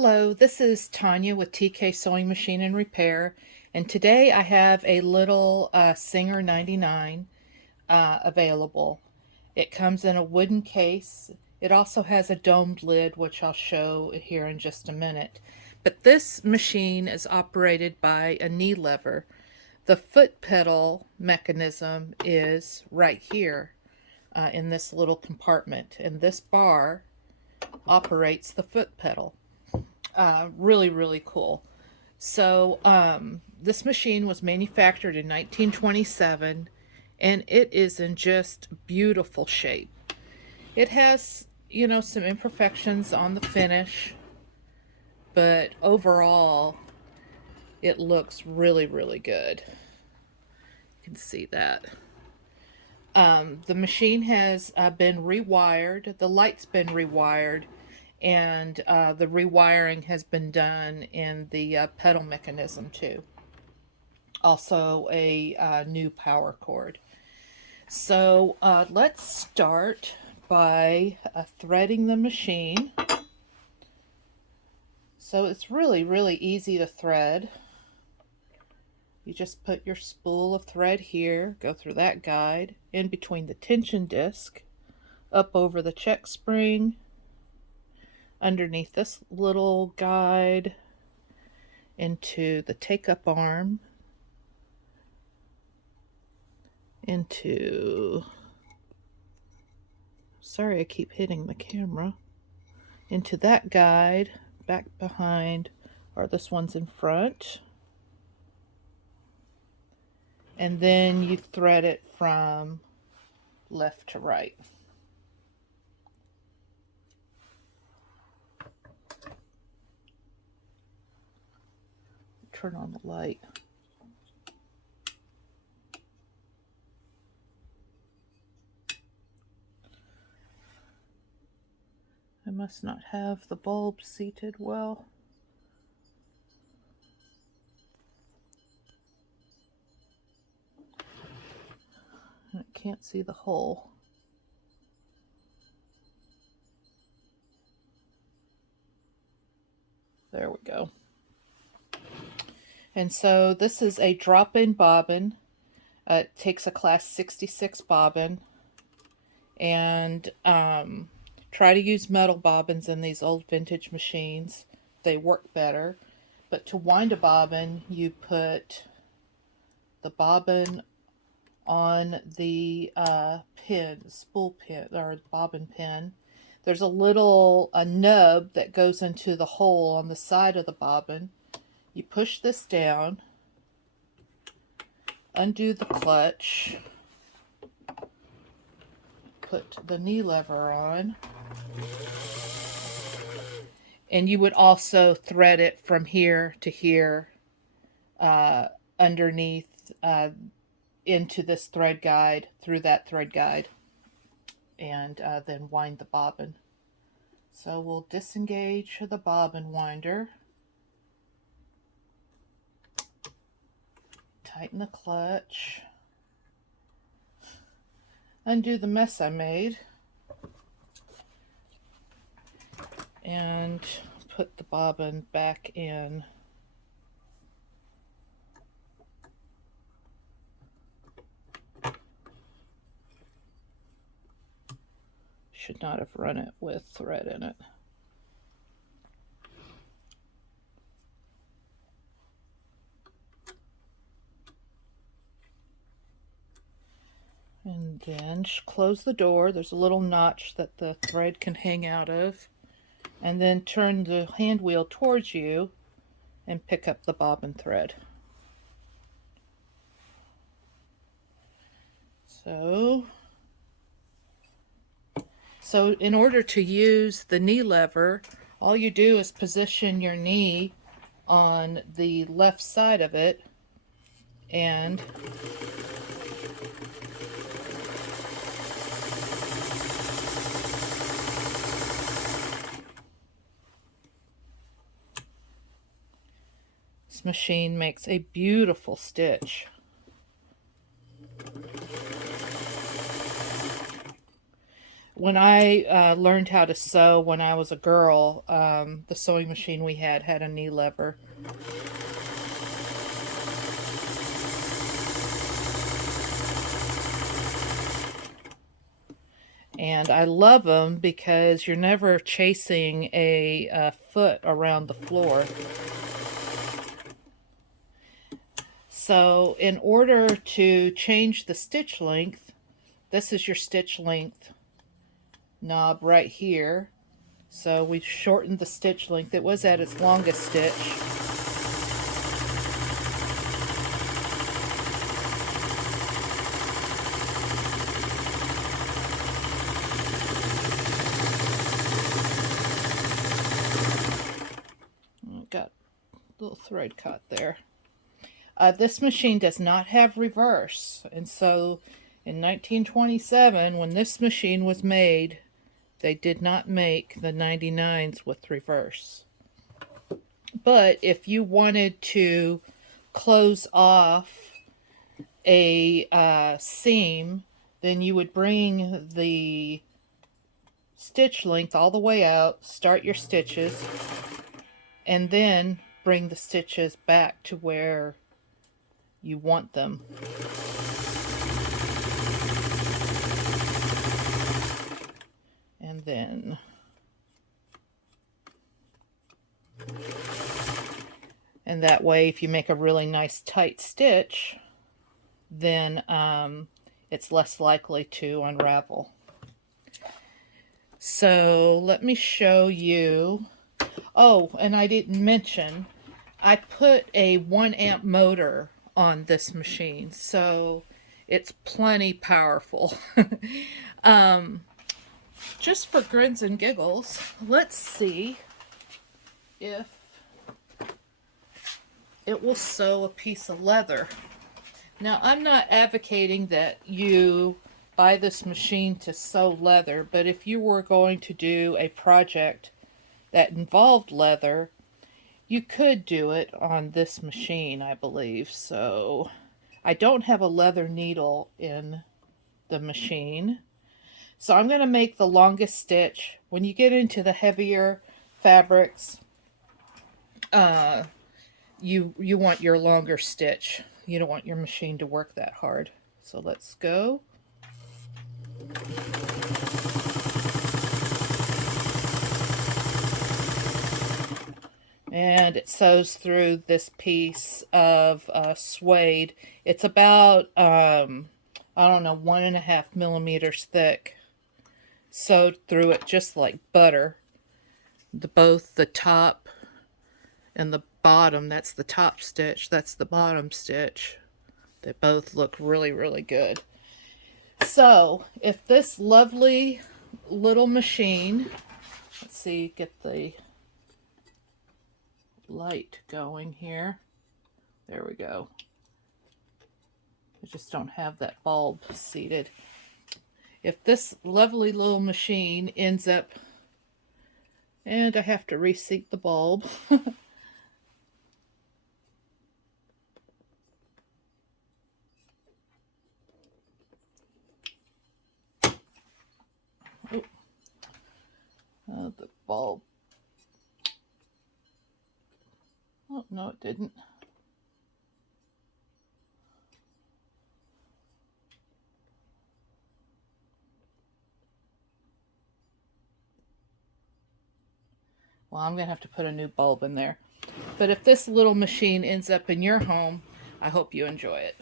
Hello, this is Tanya with TK Sewing Machine and Repair, and today I have a little Singer 99 available. It comes in a wooden case. It also has a domed lid, which I'll show here in just a minute. But this machine is operated by a knee lever. The foot pedal mechanism is right here in this little compartment, and this bar operates the foot pedal. Really cool. So this machine was manufactured in 1927, and it is in just beautiful shape. It has, some imperfections on the finish, but overall it looks really good. You can see that. The machine has been rewired. The light's been rewired, and the rewiring has been done in the pedal mechanism too. Also a new power cord. So let's start by threading the machine. So it's really easy to thread. You just put your spool of thread here, go through that guide, in between the tension disc, up over the check spring, underneath this little guide, into the take-up arm, into, sorry I keep hitting the camera, into that guide, back behind, or this one's in front, and then you thread it from left to right. Turn on the light. I must not have the bulb seated well. I can't see the hole. There we go. And so this is a drop-in bobbin. It takes a class 66 bobbin. And try to use metal bobbins in these old vintage machines. They work better. But to wind a bobbin, you put the bobbin on the pin, spool pin, or bobbin pin. There's a nub that goes into the hole on the side of the bobbin. You push this down, undo the clutch, put the knee lever on, and you would also thread it from here to here, underneath, into this thread guide, through that thread guide, and then wind the bobbin. So we'll disengage the bobbin winder, tighten the clutch, undo the mess I made, and put the bobbin back in. Should not have run it with thread in it. And then close the door. There's a little notch that the thread can hang out of. And then turn the hand wheel towards you and pick up the bobbin thread. So in order to use the knee lever, all you do is position your knee on the left side of it and this machine makes a beautiful stitch. When I learned how to sew when I was a girl, the sewing machine we had a knee lever. And I love them because you're never chasing a foot around the floor. So in order to change the stitch length, this is your stitch length knob right here. So we've shortened the stitch length. It was at its longest stitch. Got a little thread caught there. This machine does not have reverse, and so in 1927, when this machine was made, they did not make the 99s with reverse. But if you wanted to close off a seam, then you would bring the stitch length all the way out, start your stitches, and then bring the stitches back to where you want them. And then that way, if you make a really nice tight stitch, then it's less likely to unravel. So let me show you. Oh, and I didn't mention, I put a 1 amp motor on this machine, so it's plenty powerful. Just for grins and giggles, let's see if it will sew a piece of leather. Now, I'm not advocating that you buy this machine to sew leather, but if you were going to do a project that involved leather, you could do it on this machine, I believe. So I don't have a leather needle in the machine, so I'm going to make the longest stitch. When you get into the heavier fabrics, you want your longer stitch. You don't want your machine to work that hard. So let's go. And it sews through this piece of suede. It's about, I don't know, 1.5 millimeters thick. Sewed through it just like butter. Both the top and the bottom, that's the top stitch, that's the bottom stitch. They both look really, really good. So, if this lovely little machine, let's see, get the light going here. There we go. I just don't have that bulb seated. If this lovely little machine ends up, and I have to reseat the bulb. The bulb. Oh, no, it didn't. Well, I'm going to have to put a new bulb in there. But if this little machine ends up in your home, I hope you enjoy it.